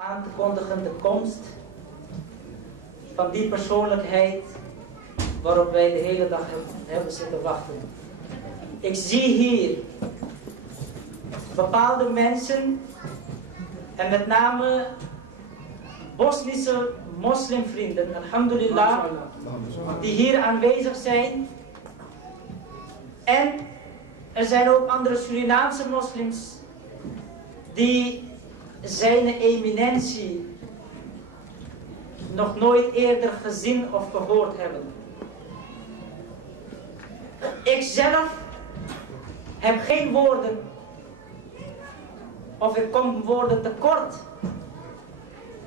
aan te kondigen de komst van die persoonlijkheid waarop wij de hele dag hebben zitten wachten. Ik zie hier bepaalde mensen en met name Bosnische moslimvrienden, alhamdulillah, die hier aanwezig zijn. En er zijn ook andere Surinaamse moslims die zijn eminentie nog nooit eerder gezien of gehoord hebben. Ik zelf heb geen woorden, of ik kom woorden tekort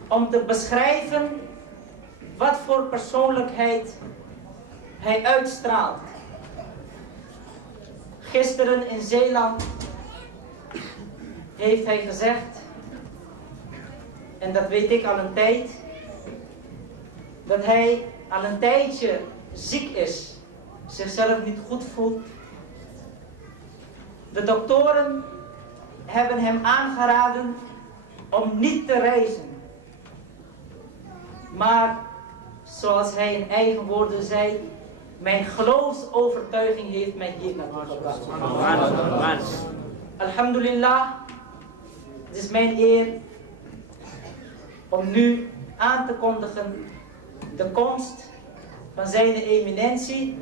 om te beschrijven wat voor persoonlijkheid hij uitstraalt. Gisteren in Zeeland heeft hij gezegd, en dat weet ik al een tijd, dat hij al een tijdje ziek is, zichzelf niet goed voelt. De doktoren hebben hem aangeraden om niet te reizen. Maar, zoals hij in eigen woorden zei, mijn geloofsovertuiging heeft mij hier naartoe gebracht. Alhamdulillah, het is mijn eer om nu aan te kondigen de komst van zijn eminentie.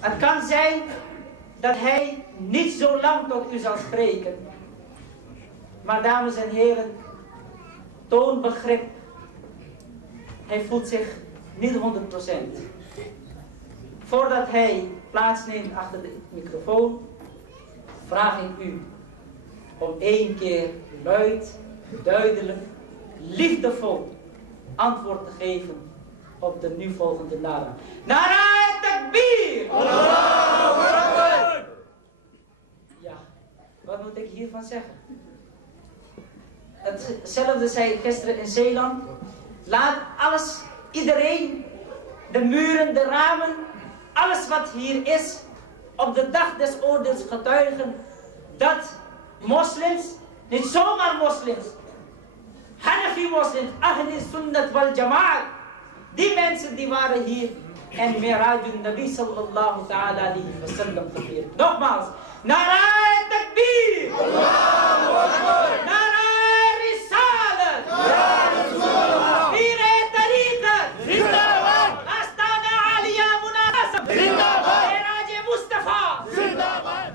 Het kan zijn dat hij niet zo lang tot u zal spreken. Maar dames en heren, toon begrip. Hij voelt zich niet 100%. Voordat hij plaatsneemt achter de microfoon, vraag ik u om 1 keer luid, duidelijk, liefdevol antwoord te geven op de nu volgende nara. Nara takbir! Allahu Akbar! Ja, wat moet ik hiervan zeggen? Hetzelfde zei ik gisteren in Zeeland. Laat alles, iedereen, de muren, de ramen, alles wat hier is, op de dag des oordeels getuigen dat moslims, niet zomaar moslims, Hanafi moslims, Ahli Sunnat wal Jamaat, die mensen die waren hier en Mirajun Nabi sallallahu ta'ala alayhi wa sallam gevierd. Nogmaals, Narae Takbir! Allahu Akbar! Narae Risalat! Ya Rasulullah! Pire Tariqat! Zindabad! Astana Aliya Munasab! Zindabad! Miraj Mustafa! Zindabad!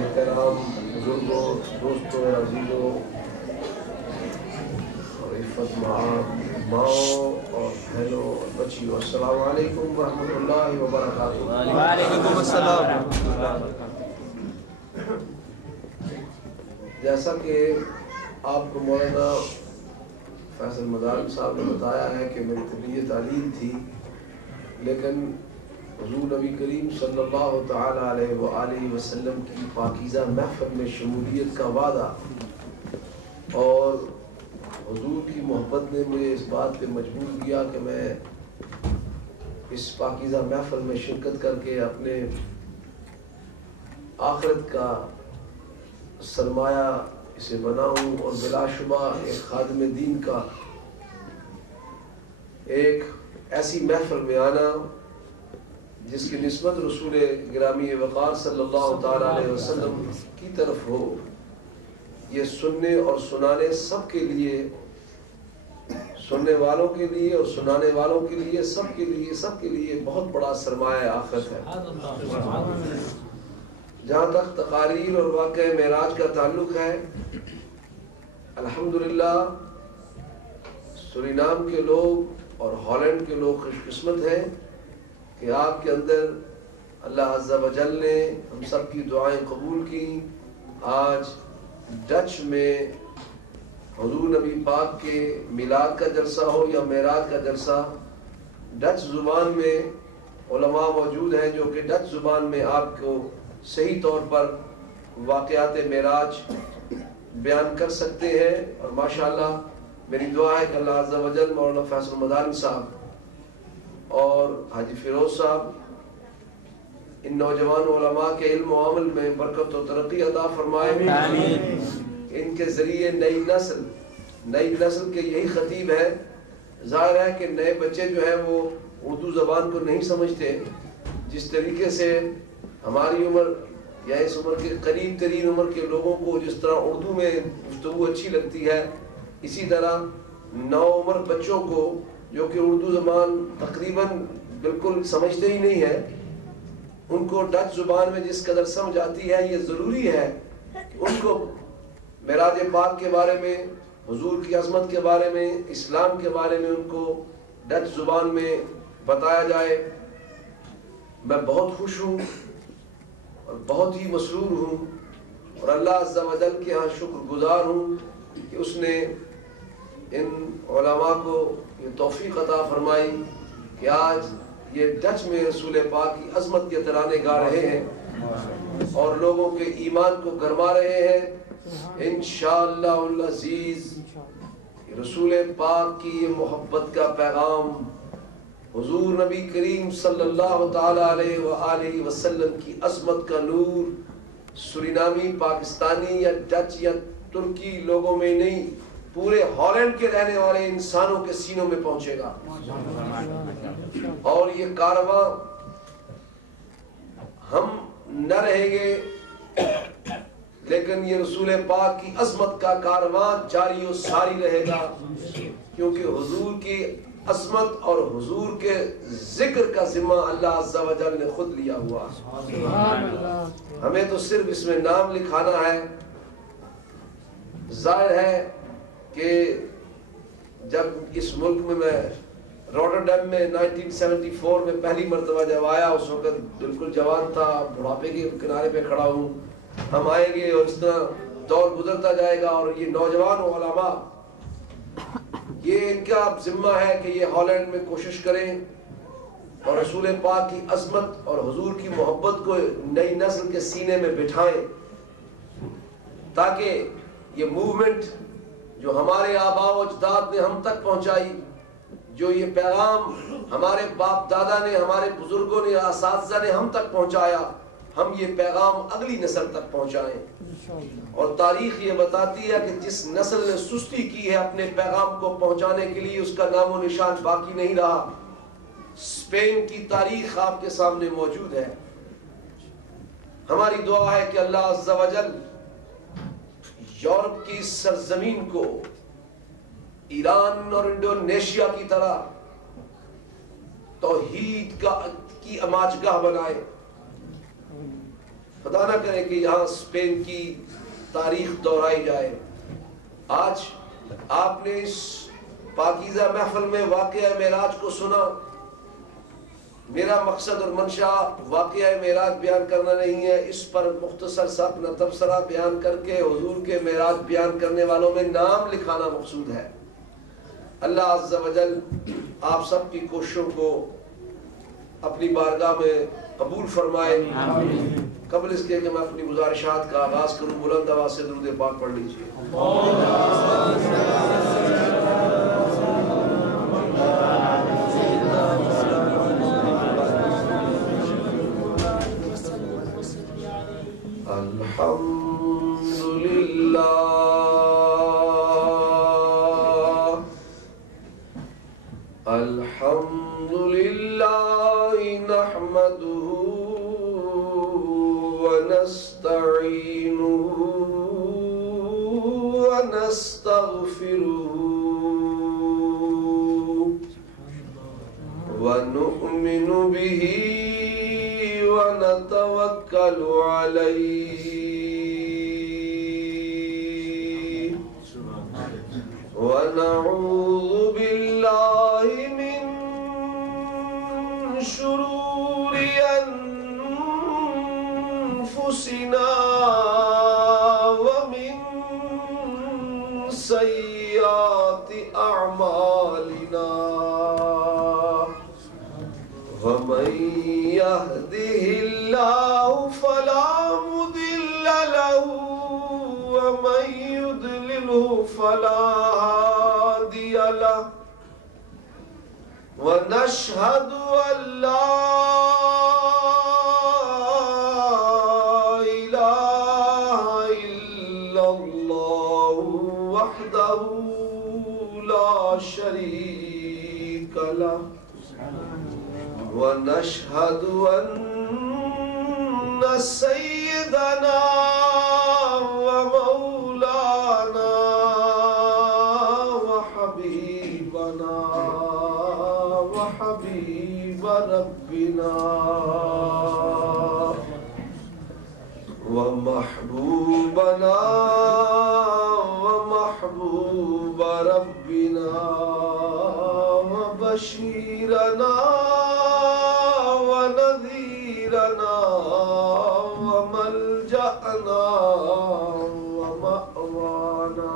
احترام بزرگوں دوستوں عزیزوں اور عفت ماؤں اور بہنوں اور بچیوں السلام علیکم ورحمۃ اللہ وبرکاتہ. وعلیکم السلام ورحمۃ اللہ وبرکاتہ. جیسا کہ آپ کو مولانا فیصل مدارم صاحب نے بتایا ہے کہ میری طبیعت علیل تھی، لیکن حضور نبی کریم صلی اللہ تعالی علیہ وآلہ وسلم کی پاکیزہ محفل میں شمولیت کا وعدہ اور حضور کی محبت نے مجھے اس بات پہ مجبور کیا کہ میں اس پاکیزہ محفل میں شرکت کر کے اپنے آخرت کا سرمایہ اسے بناؤں اور بلا شبہ ایک خادم دین کا ایک ایسی محفل میں آنا جس کی نسبت رسول گرامی وقار صلی اللہ تعالی علیہ وسلم کی طرف ہو، یہ سننے اور سنانے سب کے لیے، سننے والوں کے لیے اور سنانے والوں کے لیے، سب کے لیے بہت بڑا سرمایہ آخرت ہے. جہاں تک تقاریر اور واقعہ معراج کا تعلق ہے، الحمدللہ سورینام کے لوگ اور ہالینڈ کے لوگ خوش قسمت ہیں کہ آپ کے اندر اللہ عز و جل نے ہم سب کی دعائیں قبول کی. آج ڈچ میں حضور نبی پاک کے میلاد کا جلسہ ہو یا معراج کا جلسہ، ڈچ زبان میں علماء موجود ہیں جو کہ ڈچ زبان میں آپ کو صحیح طور پر واقعات معراج بیان کر سکتے ہیں. اور ماشاءاللہ میری دعا ہے کہ اللہ عز و جل مولانا فیصل مدارن صاحب اور حاجی فیروز صاحب ان نوجوان علماء کے علم و عمل میں برکت و ترقی عطا فرمائے. ان کے ذریعے نئی نسل کے یہی خطیب ہے. ظاہر ہے کہ نئے بچے جو ہیں وہ اردو زبان کو نہیں سمجھتے. جس طریقے سے ہماری عمر یا اس عمر کے قریب ترین عمر کے لوگوں کو جس طرح اردو میں گفتگو اچھی لگتی ہے، اسی طرح نو عمر بچوں کو جو کہ اردو زبان تقریباً بالکل سمجھتے ہی نہیں ہے، ان کو ڈچ زبان میں جس قدر سمجھ آتی ہے. یہ ضروری ہے ان کو معراج پاک کے بارے میں، حضور کی عظمت کے بارے میں، اسلام کے بارے میں ان کو ڈچ زبان میں بتایا جائے. میں بہت خوش ہوں اور بہت ہی مسرور ہوں اور اللہ عز و جل کے ہاں شکر گزار ہوں کہ اس نے ان علماء کو یہ توفیق عطا فرمائی کہ آج یہ ڈچ میں رسول پاک کی عظمت کے ترانے گا رہے ہیں اور لوگوں کے ایمان کو گرما رہے ہیں. انشاءاللہ العزیز رسول پاک کی یہ محبت کا پیغام، حضور نبی کریم صلی اللہ تعالی علیہ وآلہ وسلم کی عظمت کا نور سورینامی، پاکستانی یا ڈچ یا ترکی لوگوں میں نہیں، پورے ہالینڈ کے رہنے والے انسانوں کے سینوں میں پہنچے گا. اور یہ کارواں ہم نہ رہیں گے لیکن یہ رسول پاک کی عظمت کا کارواں جاری و ساری رہے گا، کیونکہ حضور کی عظمت اور حضور کے ذکر کا ذمہ اللہ عز و جل نے خود لیا ہوا. ہمیں تو صرف اس میں نام لکھانا ہے. ظاہر ہے کہ جب اس ملک میں روٹرڈیم میں 1974 میں پہلی مرتبہ جب آیا، اس وقت بالکل جوان تھا، بڑھاپے کے کنارے پہ کھڑا ہوں. ہم آئیں گے اور اس طرح دور گزرتا جائے گا اور یہ نوجوان علماء، یہ ان کا ذمہ ہے کہ یہ ہالینڈ میں کوشش کریں اور رسول پاک کی عظمت اور حضور کی محبت کو نئی نسل کے سینے میں بٹھائیں، تاکہ یہ موومنٹ جو ہمارے آباء و اجداد نے ہم تک پہنچائی، جو یہ پیغام ہمارے باپ دادا نے، ہمارے بزرگوں نے، اساتذہ نے ہم تک پہنچایا، ہم یہ پیغام اگلی نسل تک پہنچائیں. اور تاریخ یہ بتاتی ہے کہ جس نسل نے سستی کی ہے اپنے پیغام کو پہنچانے کے لیے، اس کا نام و نشان باقی نہیں رہا. اسپین کی تاریخ آپ کے سامنے موجود ہے. ہماری دعا ہے کہ اللہ عز و جل یورپ کی سرزمین کو ایران اور انڈونیشیا کی طرح توحید کی اماجگاہ بنائے. خدا نہ کرے کہ یہاں اسپین کی تاریخ دہرائی جائے. آج آپ نے اس پاکیزہ محفل میں واقعہ معراج کو سنا. میرا مقصد اور منشا واقعہ معراج بیان کرنا نہیں ہے، اس پر مختصر سا اپنا تبصرہ بیان کر کے حضور کے معراج بیان کرنے والوں میں نام لکھانا مقصود ہے. اللہ عز و جل آپ سب کی کوششوں کو اپنی بارگاہ میں قبول فرمائے. قبل اس کے کہ میں اپنی گزارشات کا آغاز کروں، بلند آواز سے درود پاک پڑھ لیجیے. الحمد لله نحمده ونستعينه ونستغفره ونؤمن به ونتوكل عليه ونعوذ بالله من شرور أنفسنا أنفسنا ومن سيئات أعمالنا ومن يهده الله فلا مضل له ومن يضلله فلا هادي له ونشهد أن لا إله إلا الله وحده لا شريك له ونشهد أن سيدنا ومولانا وحبيبنا وحبيب ربنا ومحبوبنا ومحبوب ربنا وبشيرنا ونذيرنا وملجأنا ومأوانا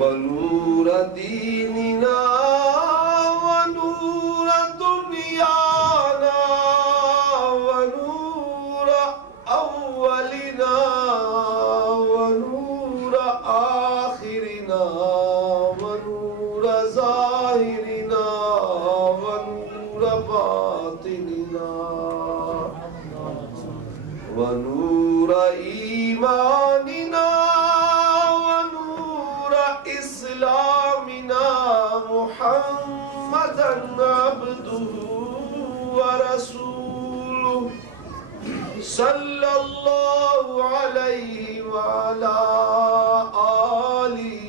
ونور ديننا ونور دنيانا ونور أولنا ونور آخرنا ونور ظاهرنا ونور باطننا ونور إيماننا ونور إسلامنا محمدا عبده ورسوله صلى الله عليه وعلى آله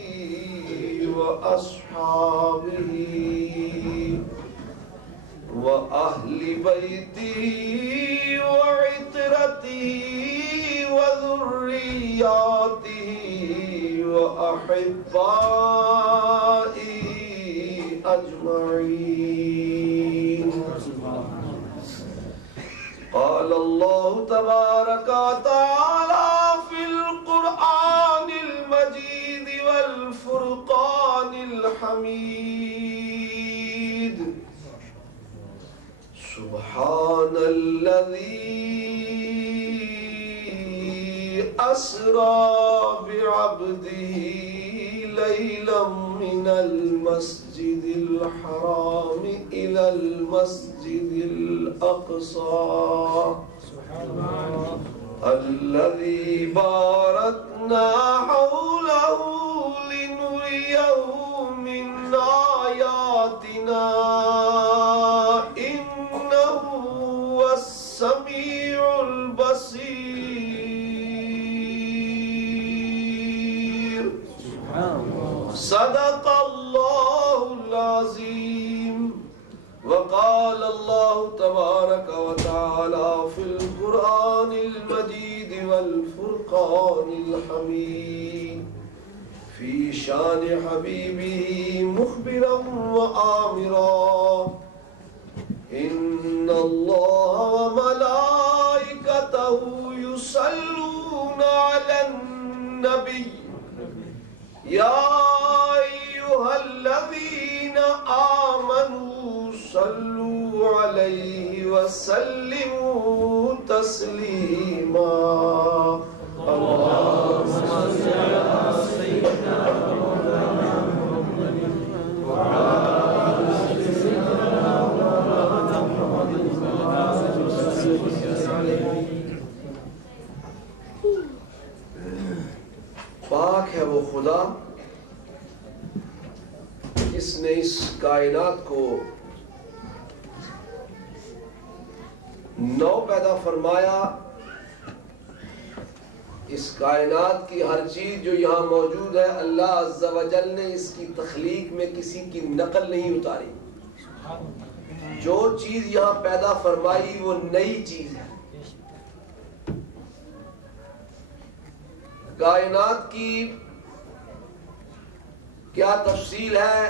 وأصحابه وأهل بيته وعترته وذرياته وأحبائه أجمعين. قال الله تبارك وتعالى في القرآن المجيد والفرقان الحميد: سبحان الذي أسرى بعبده ليلا من المسجد الحرام إلى المسجد الأقصى الذي باركنا حوله لنريه من آياتنا إنه هو السميع البصير. صدق الله العظيم. وقال الله تبارك وتعالى في القرآن المجيد والفرقان الحميد في شان حبيبه مخبرا وآمرا: إن الله وملائكته يصلون على النبي يا أيها الذين آمنوا صلوا عليه وسلموا تسليما. اللهم صل على سيدنا مولانا محمد وعلى آل سيدنا مولانا محمد پاک ہے وہ خدا جس نے اس کائنات کو نو پیدا فرمایا. اس کائنات کی ہر چیز جو یہاں موجود ہے اللہ عز و جل نے اس کی تخلیق میں کسی کی نقل نہیں اتاری. جو چیز یہاں پیدا فرمائی وہ نئی چیز ہے. کائنات کی کیا تفصیل ہے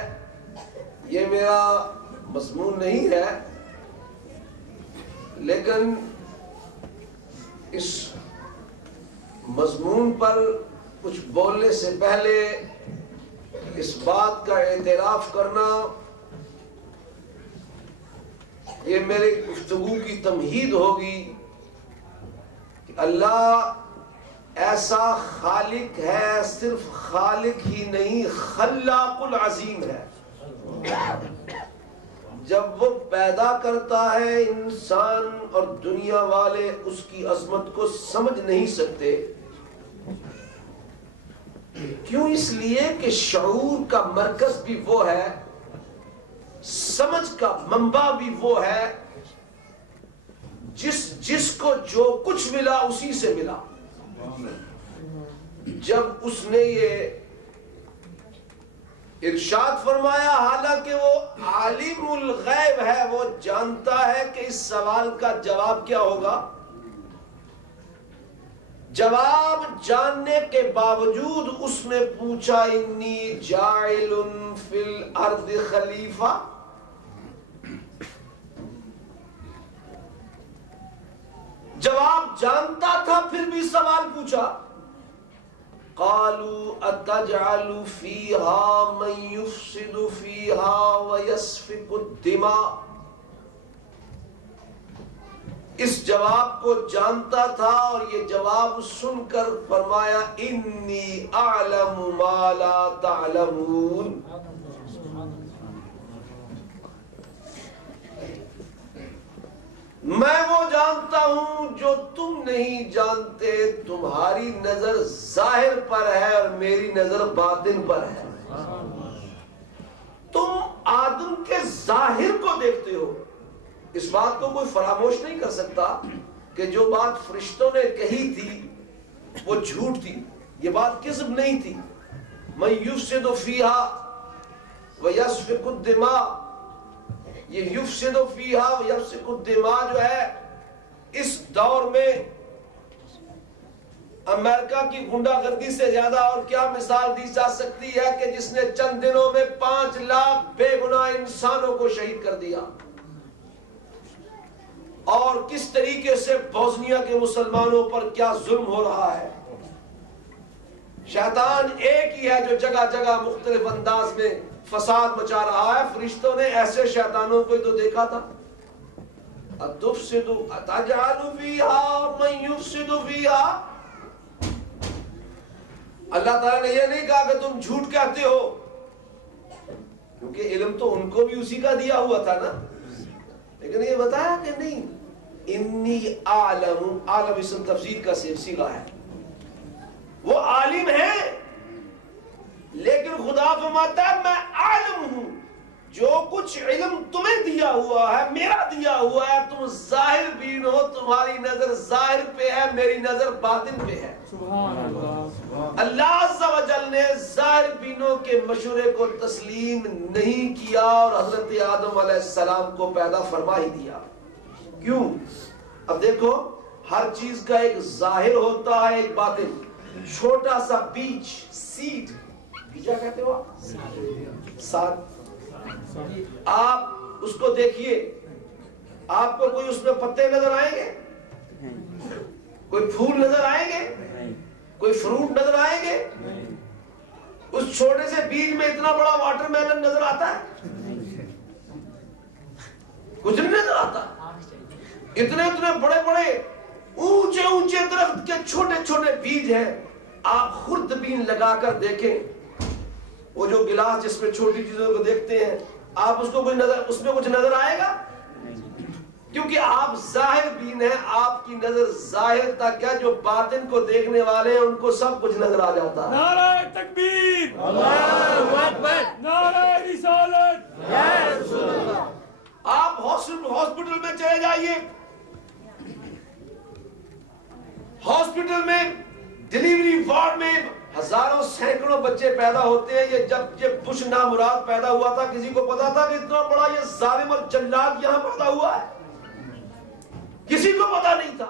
یہ میرا مضمون نہیں ہے، لیکن اس مضمون پر کچھ بولنے سے پہلے اس بات کا اعتراف کرنا، یہ میری گفتگو کی تمہید ہوگی کہ اللہ ایسا خالق ہے، صرف خالق ہی نہیں خلاق العظیم ہے۔ جب وہ پیدا کرتا ہے انسان اور دنیا والے اس کی عظمت کو سمجھ نہیں سکتے، کیوں؟ اس لیے کہ شعور کا مرکز بھی وہ ہے، سمجھ کا منبع بھی وہ ہے، جس کو جو کچھ ملا اسی سے ملا۔ جب اس نے یہ ارشاد فرمایا، حالانکہ وہ عالم الغیب ہے، وہ جانتا ہے کہ اس سوال کا جواب کیا ہوگا، جواب جاننے کے باوجود اس نے پوچھا انی جاعل فی الارض خلیفہ۔ جواب جانتا تھا پھر بھی سوال پوچھا۔ قالوا اتجعل فيها من يفسد فيها ويسفك الدماء۔ اس جواب کو جانتا تھا اور یہ جواب سن کر فرمایا انی اعلم ما لا تعلمون۔ میں وہ جانتا ہوں جو تم نہیں جانتے، تمہاری نظر ظاہر پر ہے اور میری نظر باطن پر ہے۔ تم آدم کے ظاہر کو دیکھتے ہو، اس بات کو کوئی فراموش نہیں کر سکتا کہ جو بات فرشتوں نے کہی تھی وہ جھوٹ تھی، یہ بات کذب نہیں تھی۔ من یفسد فیہا ویسفک الدماء، یہ یفسد فیہا ویسفک الدماء جو ہے، اس دور میں امریکہ کی غنڈہ گردی سے زیادہ اور کیا مثال دی جا سکتی ہے کہ جس نے چند دنوں میں 5 لاکھ بے گناہ انسانوں کو شہید کر دیا، اور کس طریقے سے بوسنیا کے مسلمانوں پر کیا ظلم ہو رہا ہے۔ شیطان ایک ہی ہے جو جگہ جگہ مختلف انداز میں فساد مچا رہا ہے۔ فرشتوں نے ایسے شیطانوں کو تو دیکھا تھا۔ اتجعل فیہا من یفسد فیہا، اللہ تعالیٰ نے یہ نہیں کہا کہ تم جھوٹ کہتے ہو، کیونکہ علم تو ان کو بھی اسی کا دیا ہوا تھا نا، لیکن یہ بتایا کہ نہیں انی عالم، عالم اسم تفسیر کا صیغہ ہے، وہ عالم ہے، لیکن خدا فرماتا ہے میں عالم ہوں، جو کچھ علم تمہیں دیا ہوا ہے میرا دیا ہوا ہے، تم ظاہر بین ہو، تمہاری نظر ظاہر پہ ہے، میری نظر باطن پہ ہے۔ سبحان اللہ۔ اللہ عز و جل نے ظاہر بینوں کے مشورے کو تسلیم نہیں کیا اور حضرت آدم علیہ السلام کو پیدا فرما ہی دیا۔ کیوں؟ اب دیکھو، ہر چیز کا ایک ظاہر ہوتا ہے، ایک باطن۔ چھوٹا سا بیج، سیڈ، بیجا کہتے ہو ساتھ، آپ اس کو دیکھیے، آپ کو کوئی اس میں پتے نظر آئیں گے؟ کوئی پھول نظر آئیں گے؟ کوئی فروٹ نظر آئیں گے؟ اس چھوٹے سے بیج میں اتنا بڑا واٹر میلن نظر آتا ہے؟ کچھ نہیں نظر آتا۔ اتنے اتنے بڑے بڑے اونچے اونچے درخت کے چھوٹے چھوٹے بیج ہیں، آپ خوردبین لگا کر دیکھیں، وہ جو گلاس جس میں چھوٹی چیزوں کو دیکھتے ہیں، آپ اس کو کوئی نظر، اس میں کچھ نظر آئے گا؟ کیونکہ آپ ظاہر بین ہیں، آپ کی نظر ظاہر تک ہے، جو باطن کو دیکھنے والے ہیں ان کو سب کچھ نظر آ جاتا ہے۔ نعرہ تکبیر، اللہ اکبر، نعرہ رسالت، یا رسول اللہ۔ آپ ہاسپٹل میں چلے جائیے، ہاسپٹل میں ڈیلیوری وارڈ میں ہزاروں سینکڑوں بچے پیدا ہوتے ہیں۔ یہ جب یہ بش نامراد پیدا ہوا تھا، کسی کو پتا تھا کہ اتنا بڑا یہ ظالم اور جلاد یہاں پیدا ہوا ہے؟ کسی کو پتا نہیں تھا۔